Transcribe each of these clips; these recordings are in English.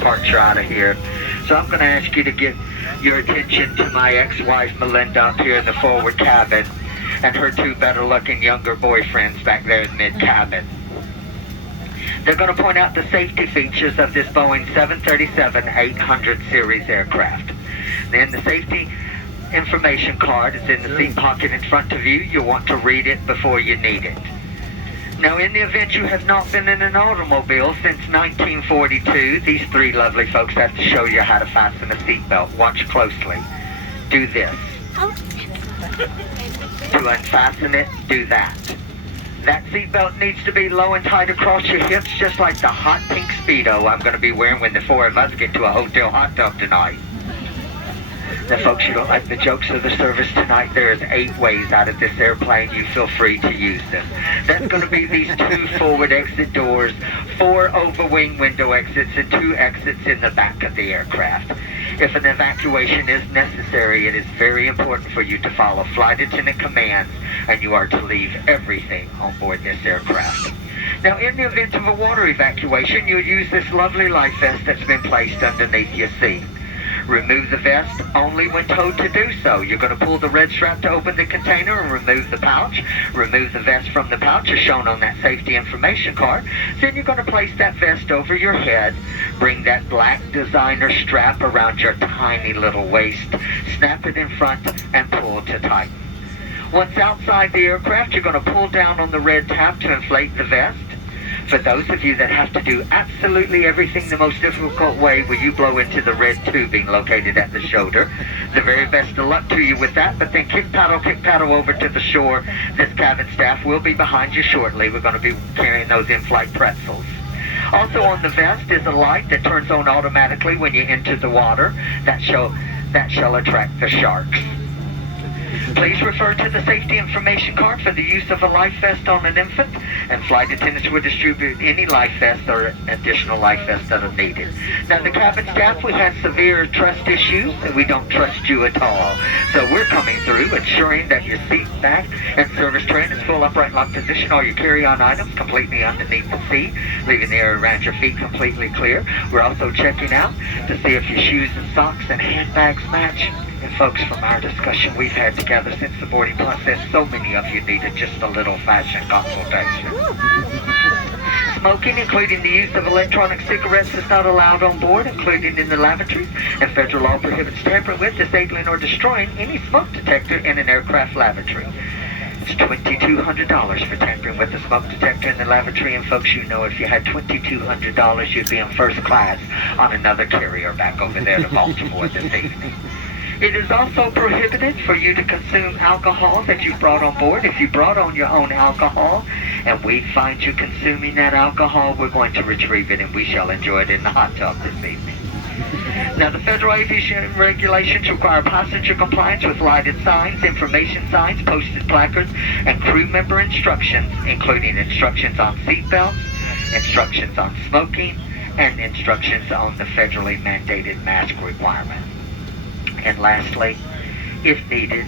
departure out of here. So I'm going to ask you to give your attention to my ex-wife Melinda up here in the forward cabin and her two better-looking younger boyfriends back there in mid-cabin. They're going to point out the safety features of this Boeing 737-800 series aircraft. Then the safety information card is in the seat pocket in front of you. You'll want to read it before you need it. Now, in the event you have not been in an automobile since 1942, these three lovely folks have to show you how to fasten a seatbelt. Watch closely. Do this. To unfasten it, do that. That seatbelt needs to be low and tight across your hips, just like the hot pink Speedo I'm going to be wearing when the four of us get to a hotel hot tub tonight. Now, folks, you don't like the jokes of the service tonight, there's 8 ways out of this airplane. You feel free to use them. That's going to be these 2 forward exit doors, 4 over-wing window exits, and 2 exits in the back of the aircraft. If an evacuation is necessary, it is very important for you to follow flight attendant commands, and you are to leave everything on board this aircraft. Now, in the event of a water evacuation, you'll use this lovely life vest that's been placed underneath your seat. Remove the vest only when told to do so. You're going to pull the red strap to open the container and remove the pouch. Remove the vest from the pouch as shown on that safety information card. Then you're going to place that vest over your head. Bring that black designer strap around your tiny little waist. Snap it in front and pull to tighten. Once outside the aircraft, you're going to pull down on the red tab to inflate the vest. For those of you that have to do absolutely everything the most difficult way, will you blow into the red tubing located at the shoulder? The very best of luck to you with that, but then kick paddle over to the shore. This cabin staff will be behind you shortly. We're going to be carrying those in-flight pretzels. Also on the vest is a light that turns on automatically when you enter the water. That shall attract the sharks. Please refer to the safety information card for the use of a life vest on an infant, and flight attendants will distribute any life vests or additional life vests that are needed. Now, the cabin staff, we have severe trust issues, and we don't trust you at all. So we're coming through, ensuring that your seat back and service tray is full upright lock position, all your carry-on items completely underneath the seat, leaving the area around your feet completely clear. We're also checking out to see if your shoes and socks and handbags match. And folks, from our discussion we've had together since the boarding process, so many of you needed just a little fashion consultation. Smoking, including the use of electronic cigarettes, is not allowed on board, including in the lavatories, and federal law prohibits tampering with, disabling, or destroying any smoke detector in an aircraft lavatory. It's $2,200 for tampering with a smoke detector in the lavatory, and folks, you know if you had $2,200, you'd be in first class on another carrier back over there to Baltimore this evening. It is also prohibited for you to consume alcohol that you've brought on board. If you brought on your own alcohol and we find you consuming that alcohol, we're going to retrieve it and we shall enjoy it in the hot tub this evening. Now, the federal aviation regulations require passenger compliance with lighted signs, information signs, posted placards, and crew member instructions, including instructions on seatbelts, instructions on smoking, and instructions on the federally mandated mask requirement. And lastly, if needed,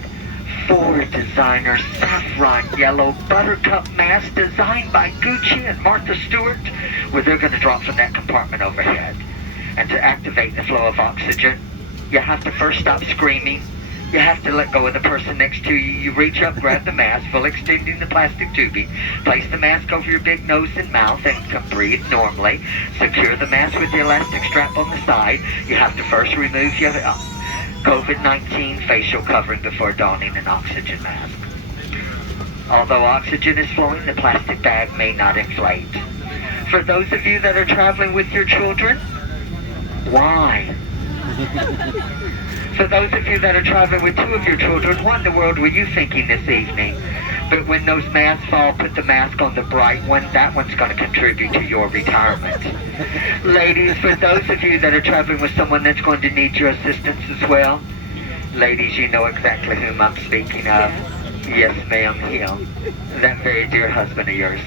4 designer saffron yellow buttercup masks designed by Gucci and Martha Stewart, where they're going to drop from that compartment overhead. And to activate the flow of oxygen, you have to first stop screaming. You have to let go of the person next to you. You reach up, grab the mask, full extending the plastic tubing. Place the mask over your big nose and mouth and can breathe normally. Secure the mask with the elastic strap on the side. You have to first remove your COVID-19 facial covering before donning an oxygen mask. Although oxygen is flowing, the plastic bag may not inflate. For those of you that are traveling with your children, why? For those of you that are traveling with 2 of your children, what in the world were you thinking this evening? But when those masks fall, put the mask on the bright one. That one's going to contribute to your retirement. Ladies, for those of you that are traveling with someone that's going to need your assistance as well, ladies, you know exactly whom I'm speaking of. Yes, ma'am, him. That very dear husband of yours.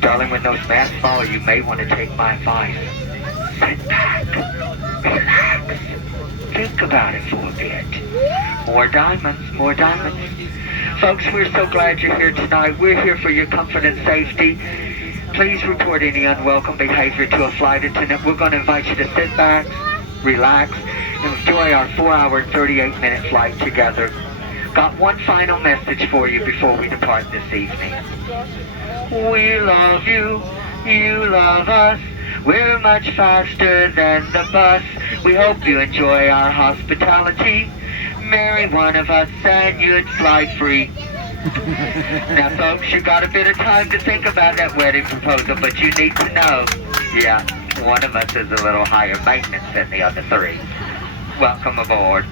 Darling, when those masks fall, you may want to take my advice. Sit back. Relax. Think about it for a bit. More diamonds, more diamonds. Folks, we're so glad you're here tonight. We're here for your comfort and safety. Please report any unwelcome behavior to a flight attendant. We're going to invite you to sit back, relax, and enjoy our 4-hour, 38-minute flight together. Got one final message for you before we depart this evening. We love you, you love us. We're much faster than the bus. We hope you enjoy our hospitality. Marry one of us and you'd fly free. Now folks, you got a bit of time to think about that wedding proposal, but you need to know, yeah, one of us is a little higher maintenance than the other three. Welcome aboard.